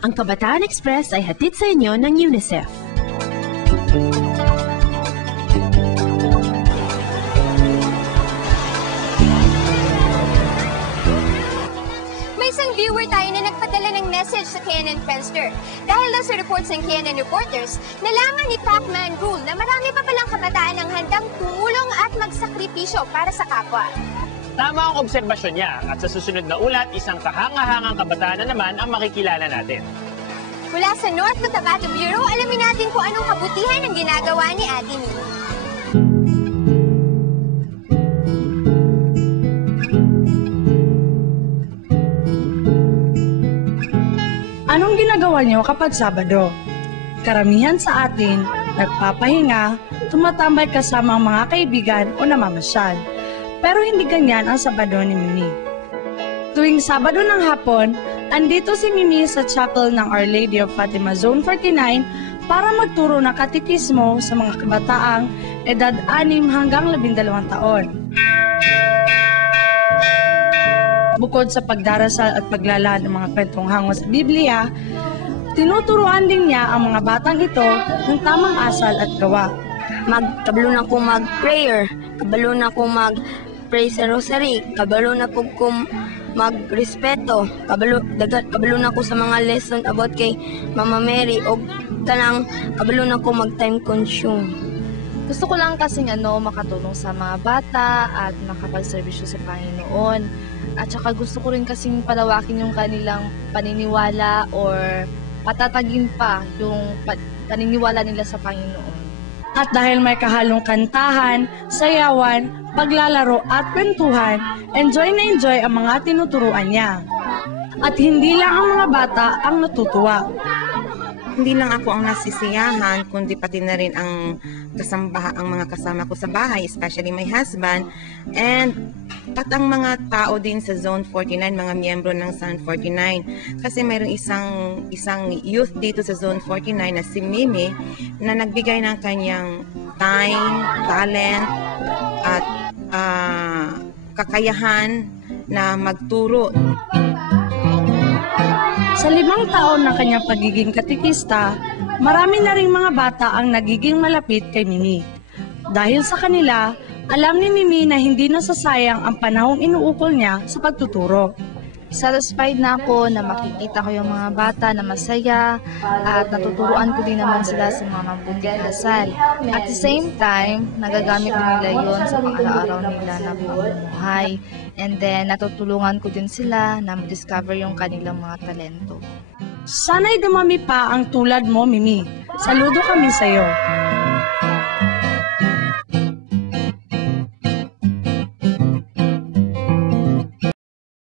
Ang Kabataan Express ay hatid sa inyo ng UNICEF. May isang viewer tayo na nagpadala ng message sa KNN Friendster. Dahil daw sa reports ng KNN reporters, nalaman ni Pacman Rule na marami pa palang kabataan ang handang tumulong at magsakripisyo para sa kapwa. Tama ang obserbasyon niya at sa susunod na ulat, isang kahangahangang kabataan na naman ang makikilala natin. Mula sa North Cotabato Bureau, alamin natin kung anong kabutihan ang ginagawa ni Ate Mimi. Anong ginagawa niyo kapag Sabado? Karamihan sa atin, nagpapahinga, tumatambay kasama ang mga kaibigan o namamasyal. Pero hindi ganyan ang Sabado ni Mimi. Tuwing Sabado ng hapon, andito si Mimi sa chapel ng Our Lady of Fatima Zone 49 para magturo ng katekismo sa mga kabataang edad 6 hanggang 12 taon. Bukod sa pagdarasal at paglalaan ng mga kwentong hango sa Biblia, tinuturuan din niya ang mga batang ito ng tamang asal at gawa. Kabalo na ko mag-prayer, kabalo na ko mag-pray sa rosary, kabalo na ko mag-respeto, kabalo na ko sa mga lesson about kay Mama Mary, o kanang kabalo na ko mag-time consume. Gusto ko lang kasing makatulong sa mga bata at makapagserbisyo sa Panginoon. At saka gusto ko rin kasing palawakin yung kanilang paniniwala or patatagin pa yung paniniwala nila sa Panginoon. At dahil may kahalong kantahan, sayawan, paglalaro at kwentuhan, enjoy na enjoy ang mga tinuturuan niya. At hindi lang ang mga bata ang natutuwa. Hindi lang ako ang nasisiyahan, kundi pati na rin ang mga kasama ko sa bahay, especially my husband, and ang mga tao din sa Zone 49, mga miyembro ng Zone 49. Kasi mayroong isang youth dito sa Zone 49 na si Mimi na nagbigay ng kanyang time, talent, at kakayahan na magturo. Sa 5 taon ng kanyang pagiging katekista, marami na ring mga bata ang nagiging malapit kay Mimi. Dahil sa kanila, alam ni Mimi na hindi nasasayang ang panahong inuukol niya sa pagtuturo. Satisfied na ako na makikita ko yung mga bata na masaya at natuturuan ko din naman sila sa mga mabuting asal. At the same time, nagagamit nila yon sa pang-araw-araw nila na pamumuhay. And then, natutulungan ko din sila na ma-discover yung kanilang mga talento. Sana'y dumami pa ang tulad mo, Mimi. Saludo kami sa'yo.